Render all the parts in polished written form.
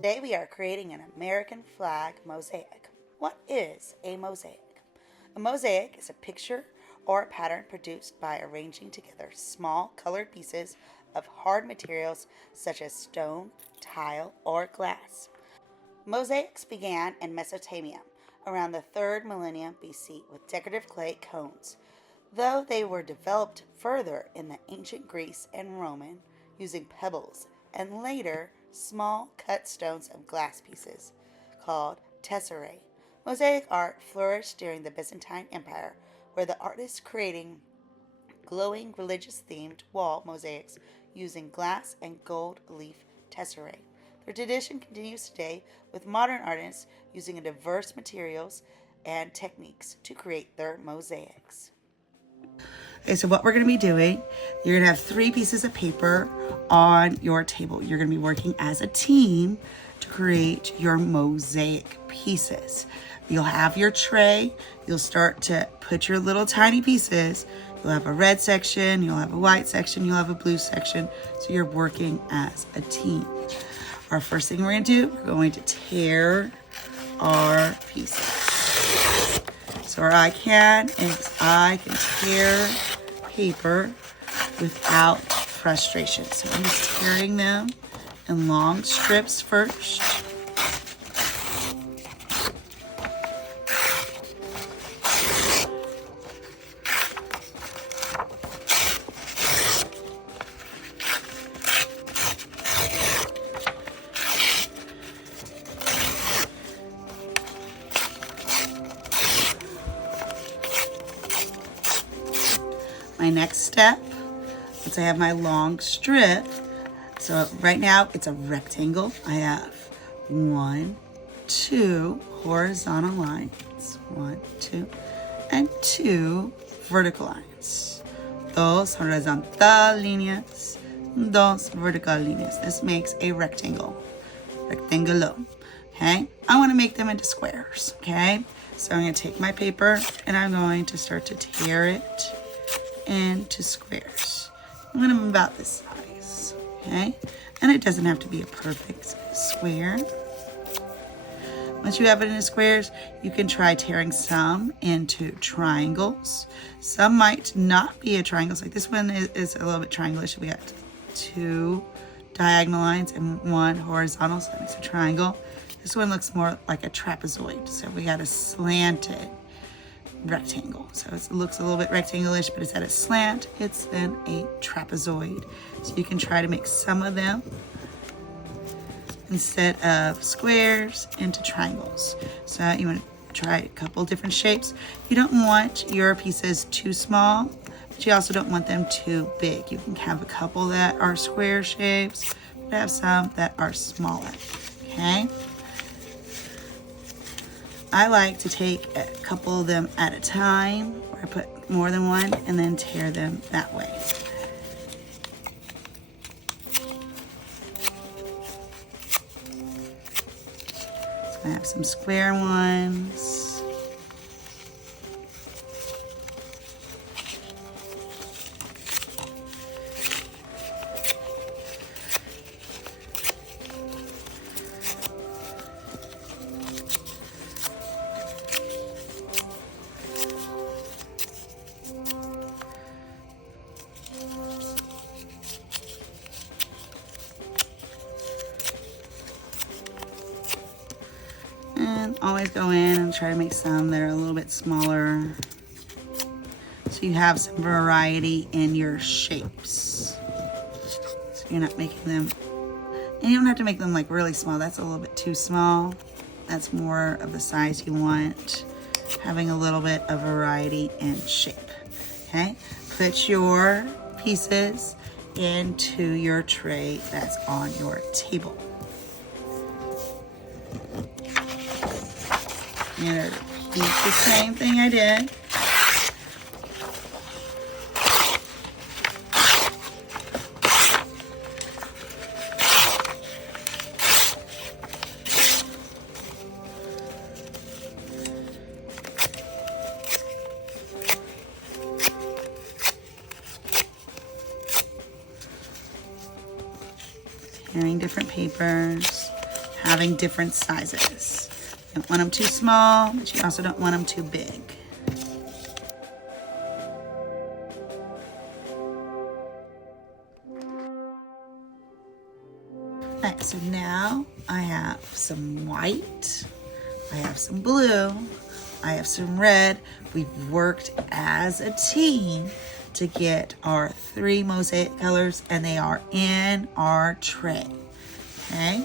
Today we are creating an American flag mosaic. What is a mosaic? A mosaic is a picture or a pattern produced by arranging together small colored pieces of hard materials such as stone, tile, or glass. Mosaics began in Mesopotamia around the 3rd millennium BC with decorative clay cones, though they were developed further in the ancient Greece and Roman using pebbles and later small cut stones of glass pieces called tesserae. Mosaic art flourished during the Byzantine Empire, where the artists creating glowing religious themed wall mosaics using glass and gold leaf tesserae. The tradition continues today with modern artists using diverse materials and techniques to create their mosaics. Okay, so what we're going to be doing, you're going to have 3 pieces of paper on your table. You're going to be working as a team to create your mosaic pieces. You'll have your tray. You'll start to put your little tiny pieces. You'll have a red section, you'll have a white section, you'll have a blue section. So you're working as a team. Our first thing we're going to do, we're going to tear our pieces. So what I can tear paper without frustration. So I'm just tearing them in long strips first. My next step, once I have my long strip, so right now it's a rectangle. I have 1, 2 horizontal lines, 1, 2, and 2 vertical lines. Dos horizontal líneas, dos vertical líneas. This makes a rectangle, rectangulo. Okay, I want to make them into squares. Okay, so I'm going to take my paper and I'm going to start to tear it into squares. I'm going to move about this size, okay? And it doesn't have to be a perfect square. Once you have it into squares, you can try tearing some into triangles. Some might not be a triangle. Like this one is a little bit triangle-ish. We got 2 diagonal lines and 1 horizontal, so that makes a triangle. This one looks more like a trapezoid. So we got a slanted rectangle. So it looks a little bit rectangle-ish, but it's at a slant. It's then a trapezoid. So you can try to make some of them instead of squares into triangles. So you want to try a couple different shapes. You don't want your pieces too small, but you also don't want them too big. You can have a couple that are square shapes, but have some that are smaller. Okay? I like to take a couple of them at a time, where I put more than one, and then tear them that way. So I have some square ones. And always go in and try to make some that are a little bit smaller, so you have some variety in your shapes. So you're not making them, and you don't have to make them like really small. That's a little bit too small. That's more of the size you want. Having a little bit of variety in shape. Okay, put your pieces into your tray that's on your table. And repeat the same thing I did. Tearing different papers. having different sizes. You don't want them too small, but you also don't want them too big. Alright, so now I have some white, I have some blue, I have some red. We've worked as a team to get our 3 mosaic colors, and they are in our tray. Okay?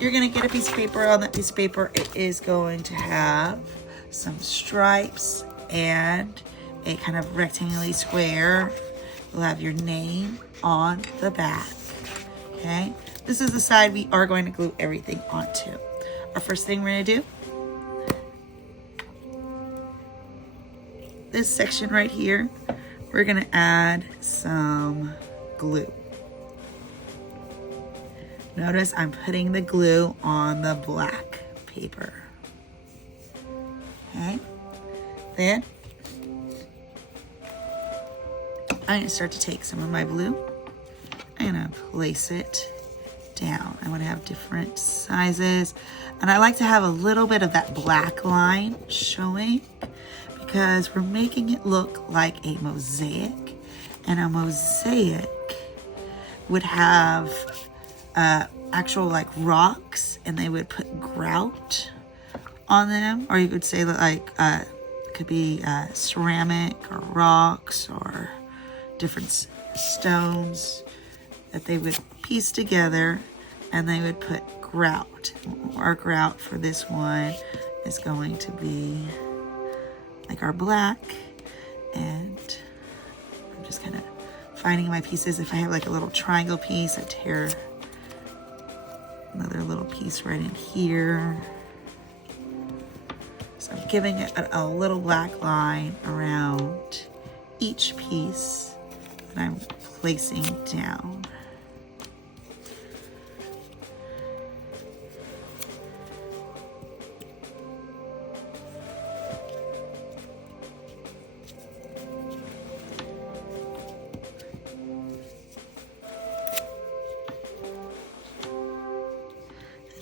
You're gonna get a piece of paper. On that piece of paper, it is going to have some stripes and a kind of rectangular square. You'll have your name on the back. Okay? This is the side we are going to glue everything onto. Our first thing we're gonna do, this section right here, we're gonna add some glue. Notice I'm putting the glue on the black paper. Okay, then I'm gonna start to take some of my blue. I'm gonna place it down. I want to have different sizes, and I like to have a little bit of that black line showing because we're making it look like a mosaic, and a mosaic would have actual like rocks, and they would put grout on them, or you could say that like it could be ceramic or rocks or different stones that they would piece together, and they would put grout. Our grout for this one is going to be like our black, and I'm just kind of finding my pieces. If I have like a little triangle piece, I tear another little piece right in here. So I'm giving it a little black line around each piece that I'm placing down.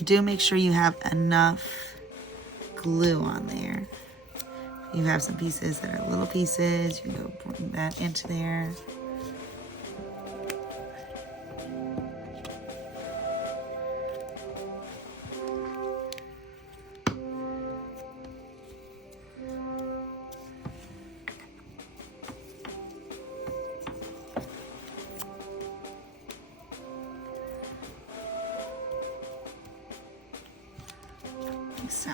Do make sure you have enough glue on there. If you have some pieces that are little pieces, you can go bring that into there. Like so.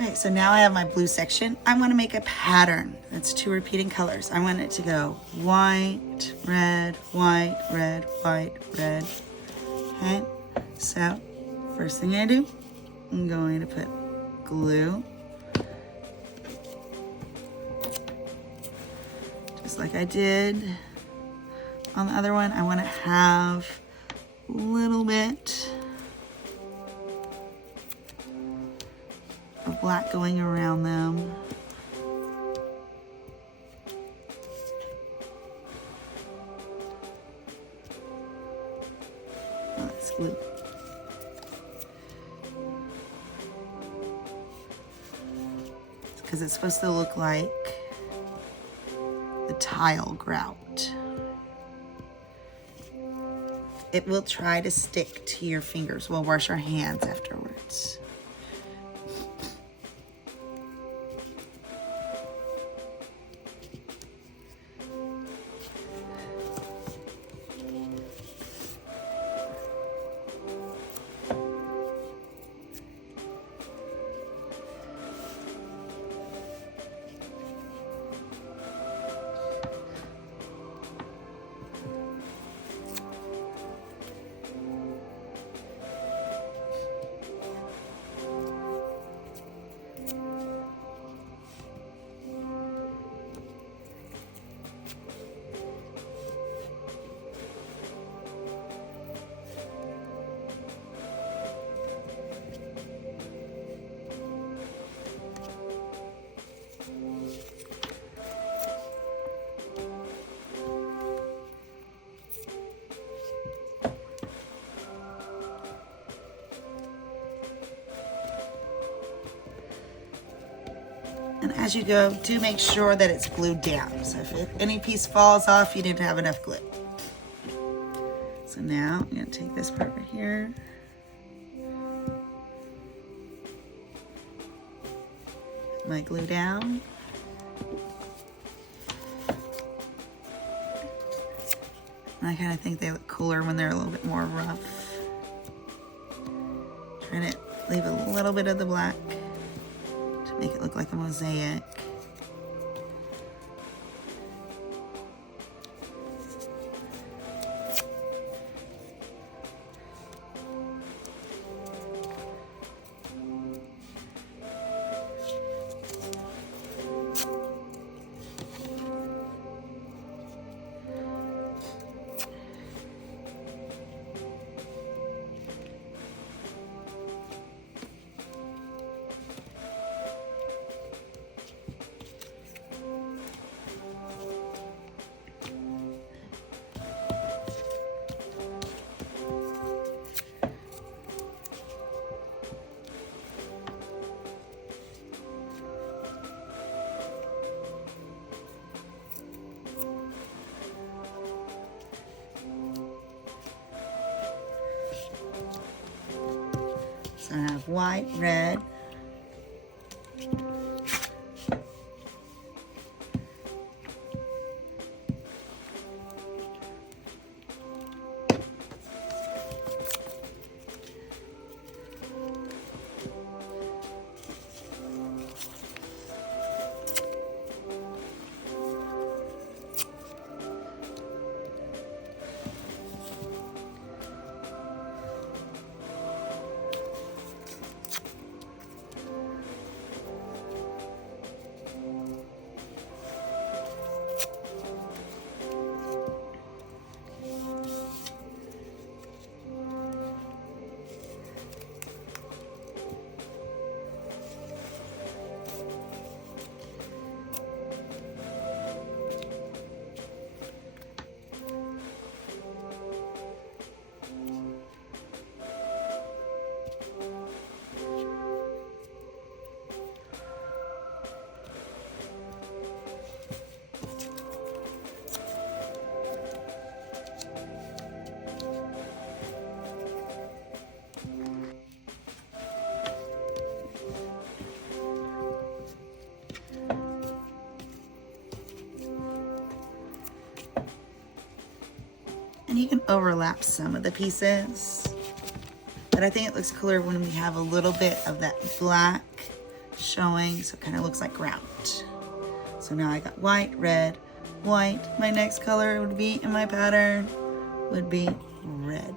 Okay, so now I have my blue section. I want to make a pattern that's 2 repeating colors. I want it to go white, red, white, red, white, red. Okay, so first thing I do, I'm going to put glue, just like I did on the other one. I want to have a little bit of black going around them. Oh, that's glue. Because it's supposed to look like the tile grout. It will try to stick to your fingers. We'll wash our hands afterwards. And as you go, do make sure that it's glued down. So if any piece falls off, you didn't have enough glue. So now I'm going to take this part right here. Put my glue down. And I kind of think they look cooler when they're a little bit more rough. Trying to leave a little bit of the black to make it look like a mosaic. So I have white, red, and you can overlap some of the pieces, but I think it looks cooler when we have a little bit of that black showing, so it kind of looks like ground. So now I got white, red, white. My next color would be in my pattern would be red.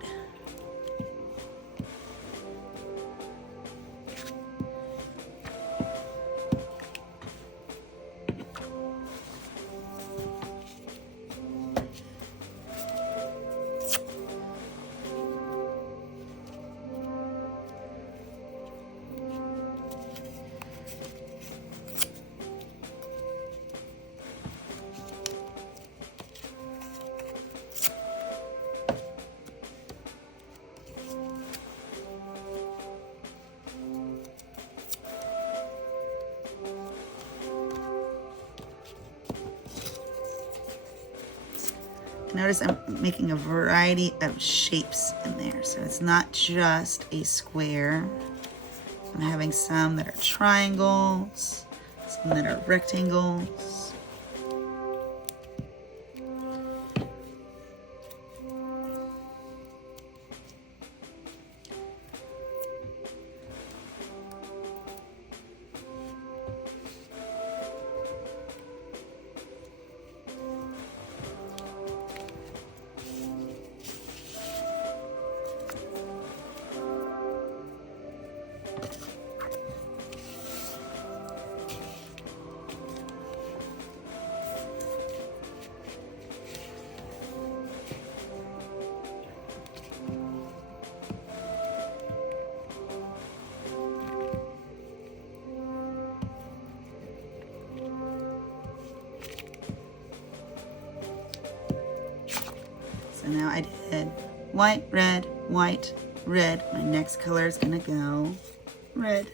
Notice I'm making a variety of shapes in there, so it's not just a square. I'm having some that are triangles, some that are rectangles. So now I did white, red, white, red. My next color is gonna go red.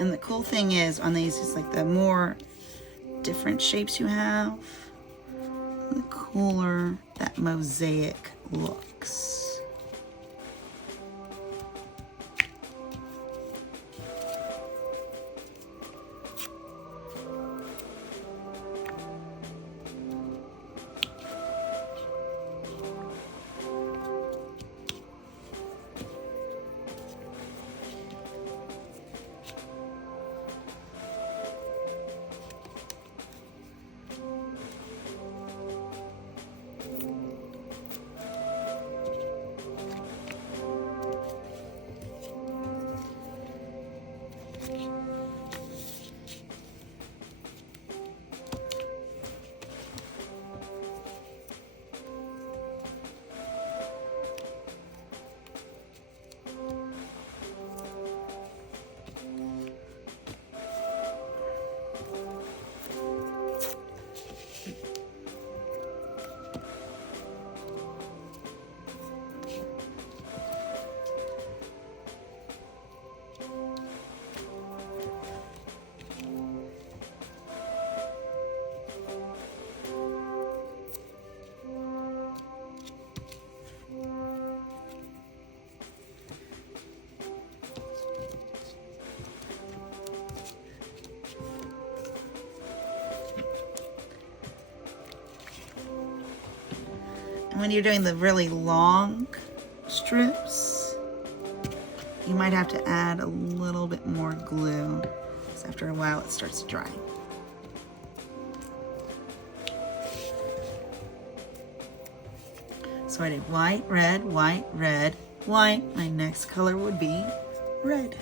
And the cool thing is on these is like the more different shapes you have, the cooler that mosaic looks. When you're doing the really long strips, you might have to add a little bit more glue, because after a while it starts drying. So I did white, red, white, red, white. My next color would be red.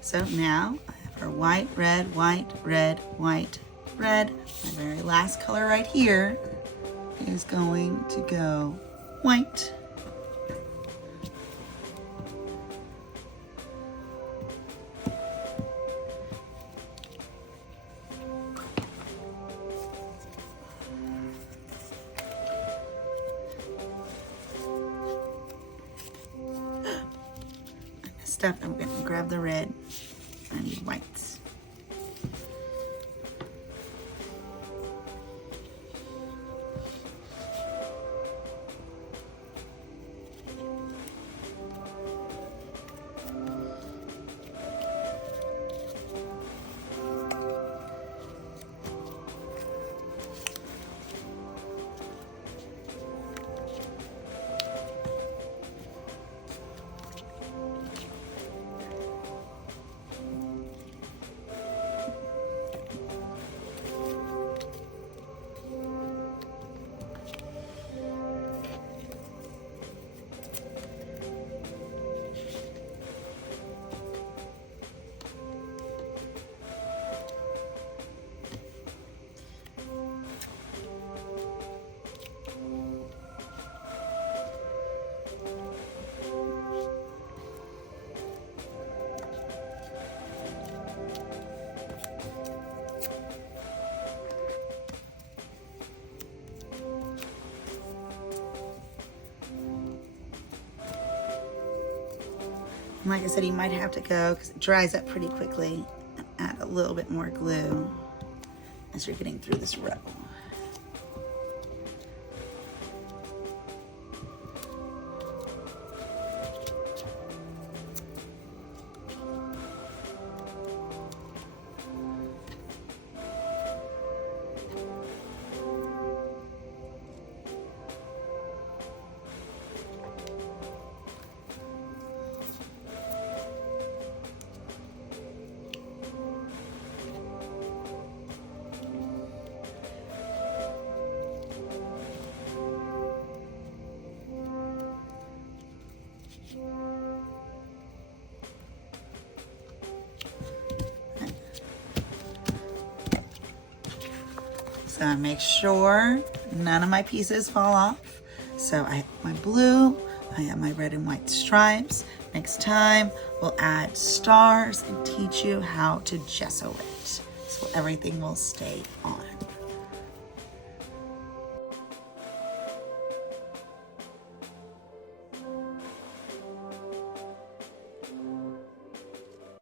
So now I have our white, red, white, red, white, red. My very last color right here is going to go white. Step, I'm going to grab the red. I need whites. Like I said, you might have to go because it dries up pretty quickly and add a little bit more glue as you're getting through this row. So make sure none of my pieces fall off. So I have my blue, I have my red and white stripes. Next time we'll add stars and teach you how to gesso it. So everything will stay on.